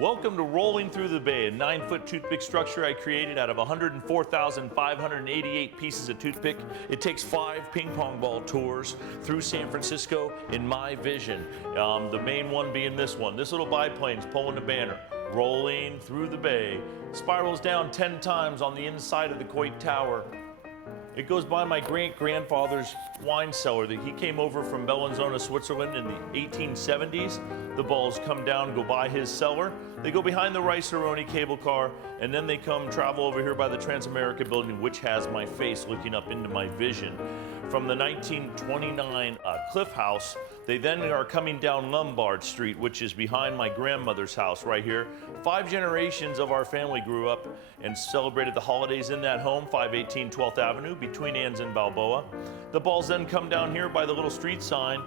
Welcome to Rolling Through the Bay, a 9-foot toothpick structure I created out of 104,588 pieces of toothpick. It takes 5 ping pong ball tours through San Francisco in my vision. The main one being this one. This little biplane's pulling the banner, rolling through the bay, spirals down 10 times on the inside of the Coit Tower. It goes by my great-grandfather's wine cellar that he came over from Bellinzona, Switzerland in the 1870s. The balls come down, go by his cellar. They go behind the Rice-A-Roni cable car, and then they come travel over here by the Transamerica building, which has my face looking up into my vision. From the 1929 Cliff House, they then are coming down Lombard Street, which is behind my grandmother's house right here. 5 generations of our family grew up and celebrated the holidays in that home, 518 12th Avenue, between Anns and Balboa. The balls then come down here by the little street sign,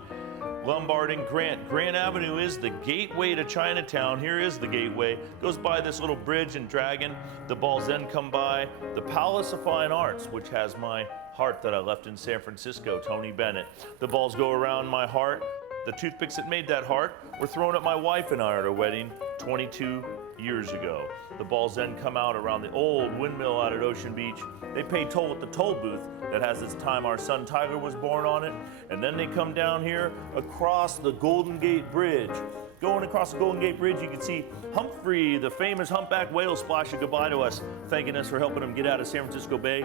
Lombard and Grant. Grant Avenue is the gateway to Chinatown. Here is the gateway. Goes by this little bridge and dragon. The balls then come by the Palace of Fine Arts, which has my heart that I left in San Francisco, Tony Bennett. The balls go around my heart. The toothpicks that made that heart were thrown at my wife and I at our wedding 22 years ago. The balls then come out around the old windmill out at Ocean Beach. They pay toll at the toll booth that has its time our son Tyler was born on it. And then they come down here across the Golden Gate Bridge. Going across the Golden Gate Bridge, you can see Humphrey, the famous humpback whale, splashing goodbye to us, thanking us for helping him get out of San Francisco Bay.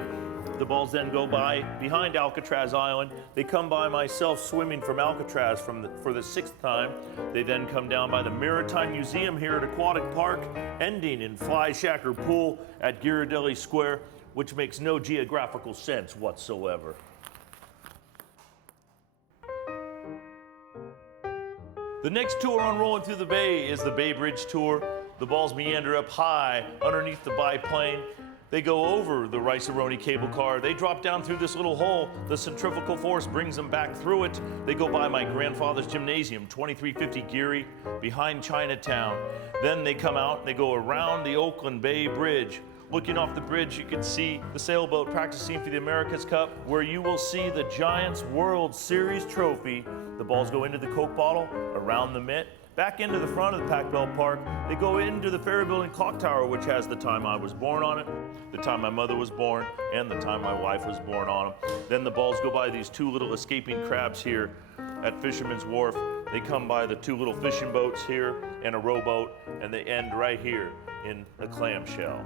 The balls then go by behind Alcatraz Island. They come by myself swimming from Alcatraz for the 6th time. They then come down by the Maritime Museum here at Aquatic Park, ending in Fly Shacker Pool at Ghirardelli Square, which makes no geographical sense whatsoever. The next tour on Rolling Through the Bay is the Bay Bridge Tour. The balls meander up high underneath the biplane. They go over the Rice-A-Roni cable car. They drop down through this little hole. The centrifugal force brings them back through it. They go by my grandfather's gymnasium, 2350 Geary, behind Chinatown. Then they come out and they go around the Oakland Bay Bridge. Looking off the bridge, you can see the sailboat practicing for the America's Cup, where you will see the Giants World Series trophy. The balls go into the Coke bottle, around the mitt, back into the front of the Pac Bell Park. They go into the Ferry Building Clock Tower, which has the time I was born on it, the time my mother was born, and the time my wife was born on them. Then the balls go by these 2 little escaping crabs here at Fisherman's Wharf. They come by the 2 little fishing boats here and a rowboat, and they end right here in a clamshell.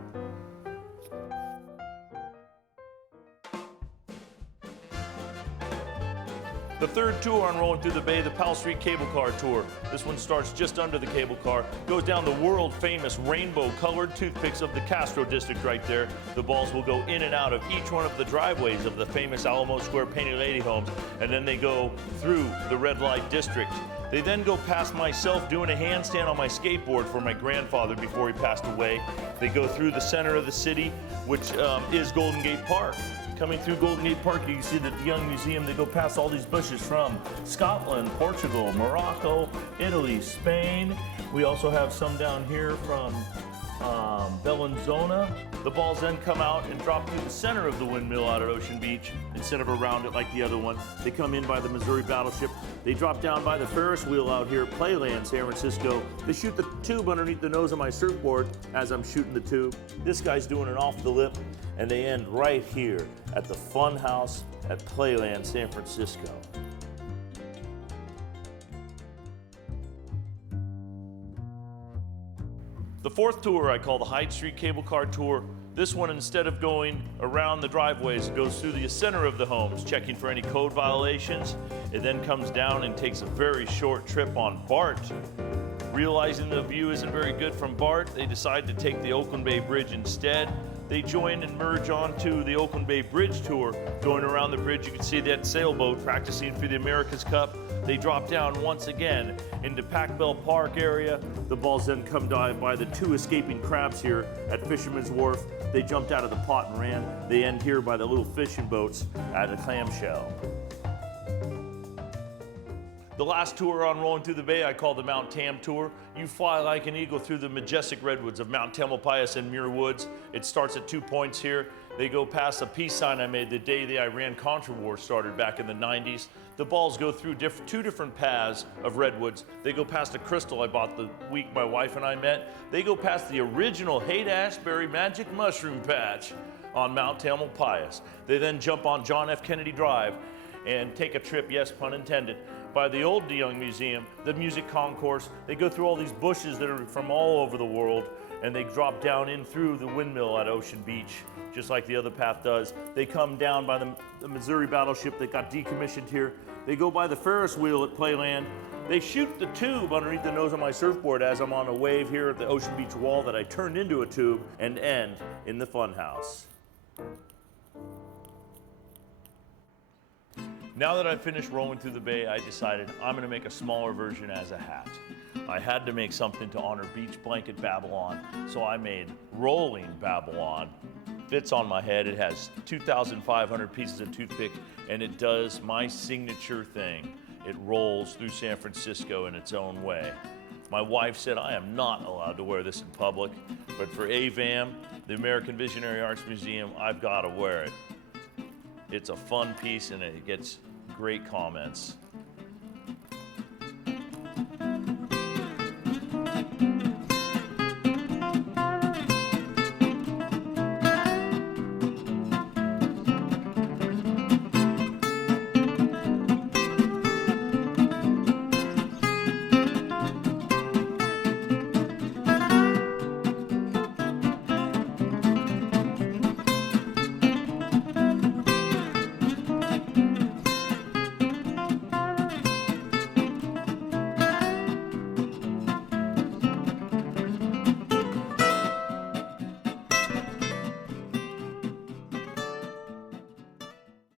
The third tour on Rolling Through the Bay, the Powell Street Cable Car Tour. This one starts just under the cable car, goes down the world-famous rainbow-colored toothpicks of the Castro District right there. The balls will go in and out of each one of the driveways of the famous Alamo Square Painted Lady homes, and then they go through the red light district. They then go past myself doing a handstand on my skateboard for my grandfather before he passed away. They go through the center of the city, which is Golden Gate Park. Coming through Golden Gate Park, you can see that the Young Museum, they go past all these bushes from Scotland, Portugal, Morocco, Italy, Spain. We also have some down here from Bellinzona. The balls then come out and drop through the center of the windmill out at Ocean Beach instead of around it like the other one. They come in by the Missouri Battleship. They drop down by the Ferris wheel out here at Playland, San Francisco. They shoot the tube underneath the nose of my surfboard as I'm shooting the tube. This guy's doing an off the lip, and they end right here at the Fun House at Playland, San Francisco. The fourth tour I call the Hyde Street Cable Car Tour. This one, instead of going around the driveways, goes through the center of the homes, checking for any code violations. It then comes down and takes a very short trip on BART. Realizing the view isn't very good from BART, they decide to take the Oakland Bay Bridge instead. They join and merge onto the Oakland Bay Bridge Tour. Going around the bridge, you can see that sailboat practicing for the America's Cup. They drop down once again into Pac Bell Park area. The balls then come down by the 2 escaping crabs here at Fisherman's Wharf. They jumped out of the pot and ran. They end here by the little fishing boats at a clamshell. The last tour on Rolling Through the Bay I call the Mount Tam Tour. You fly like an eagle through the majestic redwoods of Mount Tamalpais and Muir Woods. It starts at 2 points here. They go past a peace sign I made the day the Iran-Contra war started back in the 90s. The balls go through two different paths of redwoods. They go past a crystal I bought the week my wife and I met. They go past the original Haight-Ashbury magic mushroom patch on Mount Tamalpais. They then jump on John F. Kennedy Drive and take a trip, yes, pun intended, by the old DeYoung Museum, the music concourse. They go through all these bushes that are from all over the world, and they drop down in through the windmill at Ocean Beach, just like the other path does. They come down by the Missouri battleship that got decommissioned here. They go by the Ferris wheel at Playland. They shoot the tube underneath the nose of my surfboard as I'm on a wave here at the Ocean Beach wall that I turned into a tube, and end in the funhouse. Now that I've finished Rolling Through the Bay, I decided I'm gonna make a smaller version as a hat. I had to make something to honor Beach Blanket Babylon, so I made Rolling Babylon. Fits on my head. It has 2,500 pieces of toothpick, and it does my signature thing. It rolls through San Francisco in its own way. My wife said I am not allowed to wear this in public, but for AVAM, the American Visionary Arts Museum, I've got to wear it. It's a fun piece and it gets great comments.